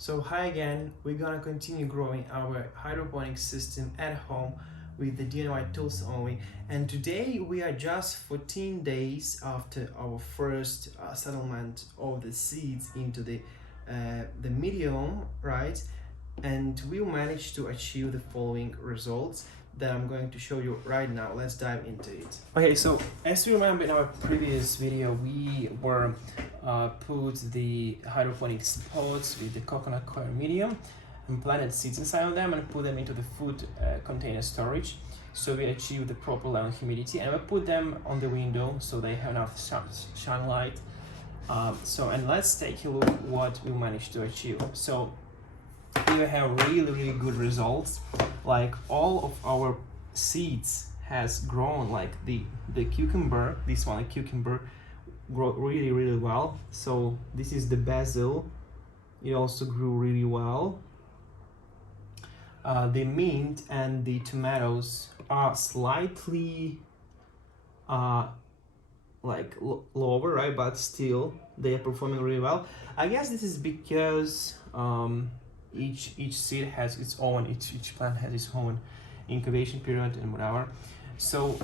So hi again, we're gonna continue growing our hydroponics system at home with the DIY tools only, and today we are just 14 days after our first settlement of the seeds into the medium, right? And we managed to achieve the following results that I'm going to show you right now. Let's dive into it. Okay, so as you remember in our previous video, we were put the hydroponics pots with the coconut coir medium and planted seeds inside of them and put them into the food container storage. So we achieved the proper level of humidity, and we put them on the window so they have enough sunlight. And let's take a look what we managed to achieve. So we have really good results. Like all of our seeds has grown, like the cucumber, this one, the cucumber, grow really well. So this is the basil, it also grew really well. The mint and the tomatoes are slightly lower, right? But still they are performing really well. I guess this is because each seed has its own, each plant has its own incubation period and whatever. So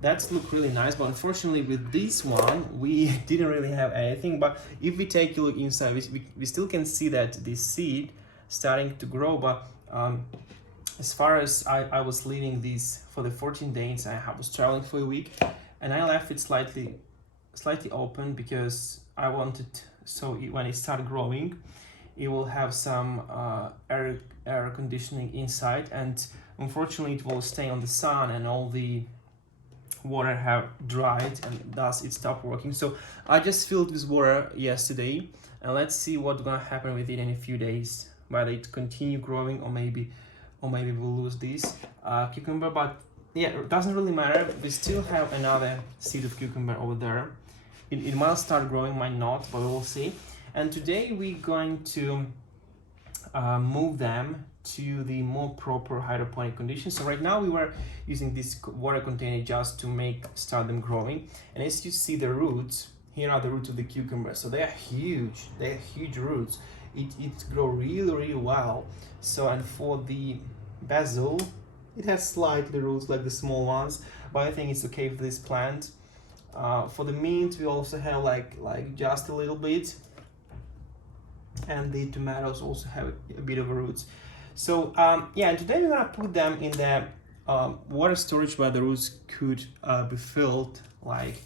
that's look really nice, but unfortunately with this one we didn't really have anything. But if we take a look inside, we still can see that this seed starting to grow. But as far as I was leaving this for the 14 days, I was traveling for a week, and I left it slightly open because I wanted, so when it started growing, it will have some air conditioning inside, and unfortunately it will stay on the sun and all the water have dried, and thus it stopped working. So I just filled with water yesterday, and let's see what's gonna happen with it in a few days, whether it continue growing or maybe we'll lose this cucumber. But yeah, it doesn't really matter. We still have another seed of cucumber over there. It might start growing, might not, but we'll see. And today we're going to move them to the more proper hydroponic conditions. So right now we were using this water container just to start them growing. And as you see the roots, here are the roots of the cucumber. So they are huge roots. It grow really well. So, and for the basil, it has slightly roots like the small ones, but I think it's okay for this plant. For the mint, we also have like just a little bit, and the tomatoes also have a bit of roots. So yeah, and today we're gonna put them in the water storage where the roots could be filled like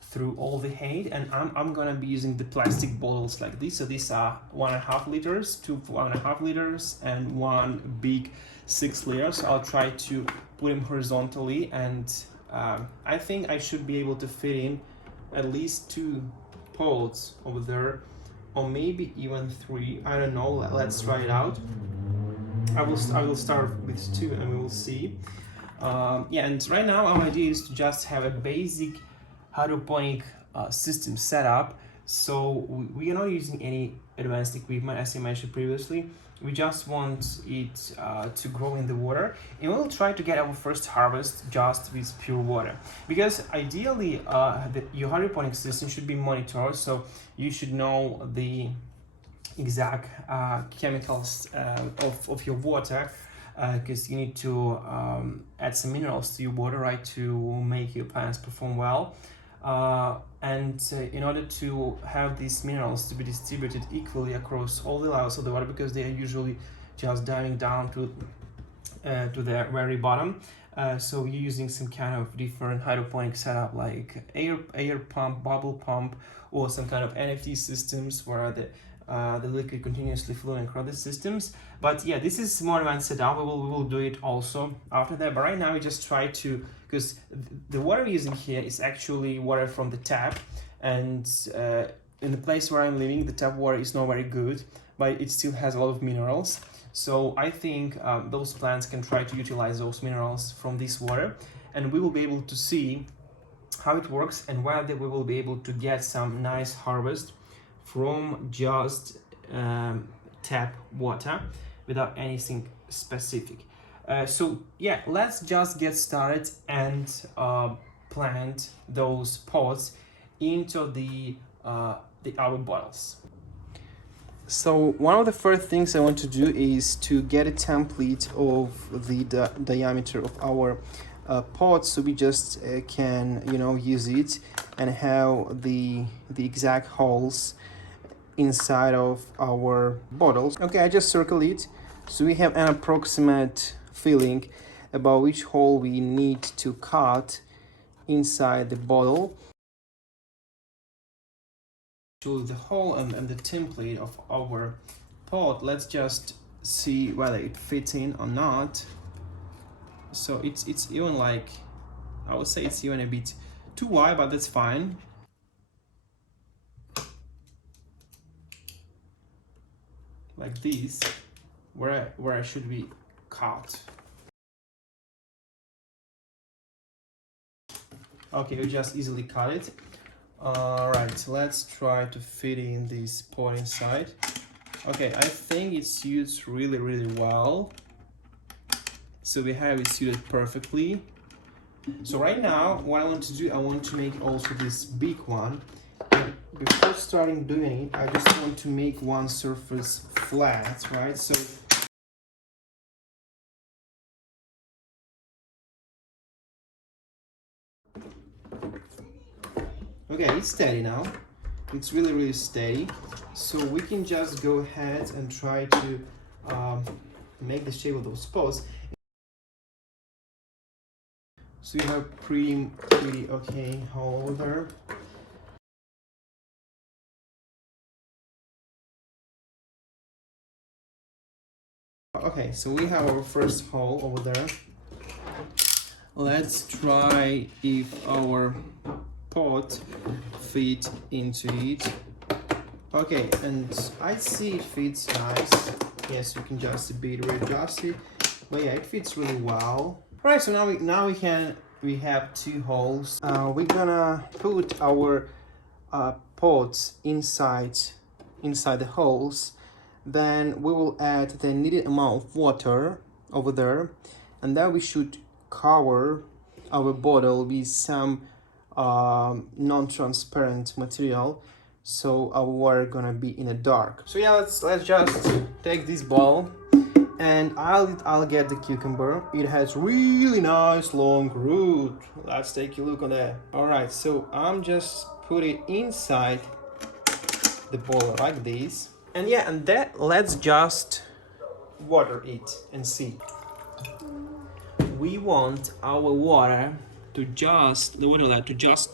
through all the height, and I'm gonna be using the plastic bottles like this. So these are 1.5 liters, 1.5 liters, and one big 6 liters. So I'll try to put them horizontally, and I think I should be able to fit in at least 2 pots over there, or maybe even 3. I don't know. Let's try it out. I will start with 2, and we will see. Yeah, and right now our idea is to just have a basic hydroponic system set up. So we are not using any advanced equipment, as I mentioned previously. We just want it to grow in the water, and we'll try to get our first harvest just with pure water, because ideally your hydroponic system should be monitored, so you should know the exact chemicals of your water, because you need to add some minerals to your water, right, to make your plants perform well. In order to have these minerals to be distributed equally across all the levels of the water, because they are usually just diving down to the very bottom. So you're using some kind of different hydroponic setup, like air pump, bubble pump, or some kind of NFT systems where the liquid continuously flowing across the systems. But yeah, this is more advanced setup. We will do it also after that. But right now we just try to, because the water we're using here is actually water from the tap, and in the place where I'm living, the tap water is not very good, but it still has a lot of minerals. So I think those plants can try to utilize those minerals from this water, and we will be able to see how it works and whether we will be able to get some nice harvest from just tap water without anything specific. So yeah, let's just get started and plant those pots into our bottles. So one of the first things I want to do is to get a template of the diameter of our pot, so we just can, you know, use it and have the exact holes inside of our bottles. Okay, I just circle it, so we have an approximate feeling about which hole we need to cut inside the bottle. To the hole and the template of our pot, let's just see whether it fits in or not. So it's even, like, I would say it's even a bit too wide, but that's fine. Like this, where I should be cut. Okay, we just easily cut it. Alright, let's try to fit in this pot inside. Okay, I think it suits really well. So we have it suited perfectly. So right now, what I want to do, I want to make also this big one. And before starting doing it, I just want to make one surface flat, right? So okay, it's steady now. It's really steady. So we can just go ahead and try to make the shape of those posts. So you have pretty okay hole there. Okay, so we have our first hole over there. Let's try if our pot fit into it. Okay, and I see it fits nice. Yes, you can just a bit readjust it, but yeah, it fits really well. All right, so now we have two holes. We're gonna put our pots inside the holes. Then we will add the needed amount of water over there, and then we should cover our bottle with some non-transparent material, so our water gonna be in the dark. So yeah, let's just take this bowl, and I'll get the cucumber. It has really nice long root. Let's take a look on that. All right, so I'm just put it inside the bowl like this, and yeah, and that, let's just water it and see. We want our water to just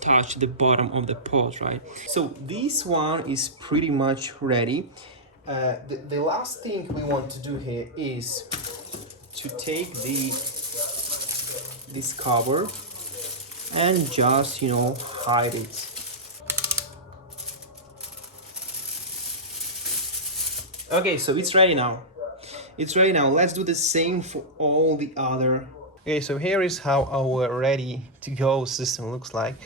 touch the bottom of the pot, right? So this one is pretty much ready. The last thing we want to do here is to take this cover and just, you know, hide it. Okay, so it's ready now. It's ready now. Let's do the same for all the other. Okay, so here is how our ready to go system looks like.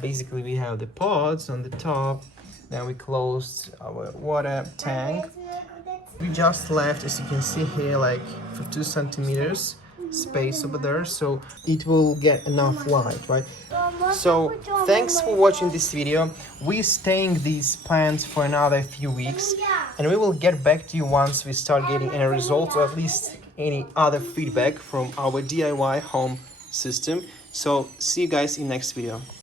Basically, we have the pots on the top. Then we closed our water tank. We just left, as you can see here, like 2 centimeters space over there, so it will get enough light, right? So thanks for watching this video. We're staying these plants for another few weeks, and we will get back to you once we start getting any results, or at least any other feedback from our DIY home system. So see you guys in next video.